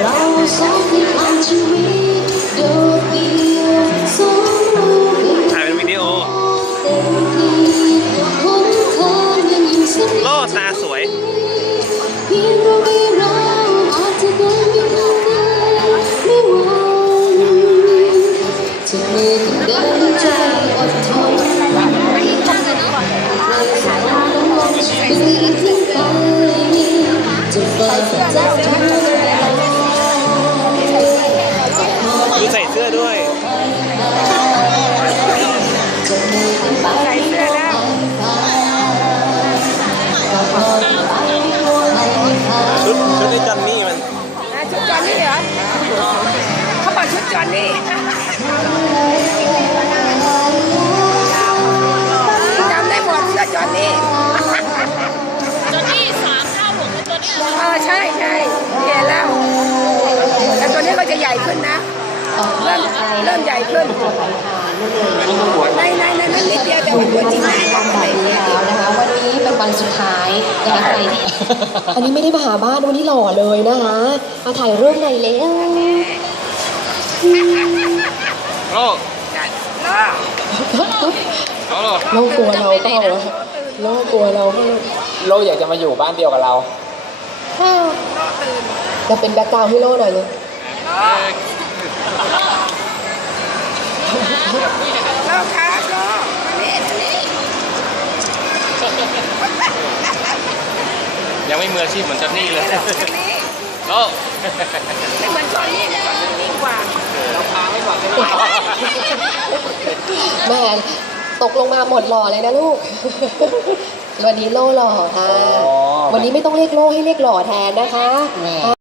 เร ดูใส่เสื้อด้วยจะมือไปใส่เสื้อแล้วก็พอไปก็ให้ผ่านชุดชุดไอ้จอนนี่มันอะชุดจอนนี่เหรอเขาบอกชุดจอนนี่ เออใช่ใช่เห็นแล้วแต่ตัวนี้ก็จะใหญ่ขึ้นนะ เริ่มเริ่มใหญ่ขึ้นในในในนั้นนิดเดียวแต่ว่าตัวจริงกิจกรรมแบบนี้แล้วนะคะ วันนี้เป็นวันสุดท้ายนะคะใครอันนี้ไม่ได้มาหาบ้านวันนี้หล่อเลยนะคะ มาถ่ายรูปหน่อยเร็วโล่ก็โล่โลกกลัวเราเปล่าโลกกลัวเราเปล่าโลกอยากจะมาอยู่บ้านเดียวกับเรา เราเป็นแบ็คกราวด์ให้โลหน่อยเลยโลกครับโลกมานี่มานี่ยังไม่มืออาชีพเหมือนจอนนี่เลยมานี่โล่ไม่เหมือนจอนนี่นะจอนนี่นิ่งกว่าแม่ตกลงมาหมดหล่อเลยนะลูก วันนี้โล่หล่อค่ะอ๋อ วันนี้ไม่ต้องเรียกโล่ให้เรียกหล่อแทนนะคะ